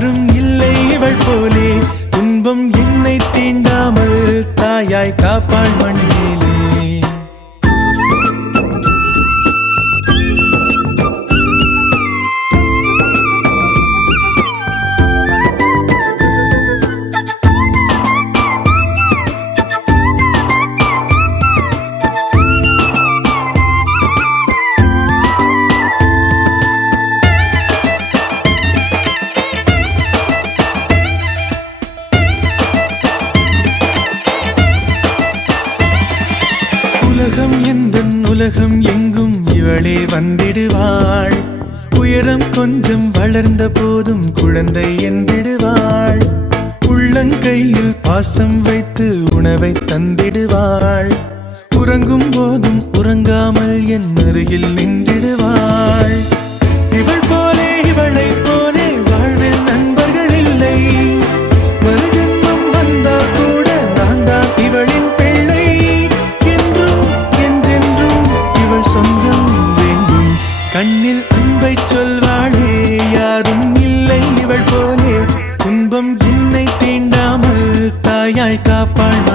யாரும் இல்லை இவள் போலே துன்பம் என்னை தீண்டாமல் தாயாய் காப்பாள் மண்ணிலே. உலகம் எந்தன் உலகம் எங்கும் இவளே வந்திடுவாள். உயரம் கொஞ்சம் வளர்ந்த போதும் குழந்தை என்றிடுவாள். உள்ளங்கையில் பாசம் வைத்து உணவை தந்திடுவாள். உறங்கும் போதும் உறங்காமல் என் அருகில் நின்றிடுவாள். இவள் போலே இவளை போலே வாழ்வில் நண்பர்கள் இல்லை. மறுஜன்மம் வந்தால் கூட நான் தான் இவளின் பிள்ளை. சொந்தம் வேண்டும் கண்ணில் அன்பை சொல்வாளே யாரும் இல்லை இவள் போலே துன்பம் என்னை தீண்டாமல் தாயாய் காப்பாள்.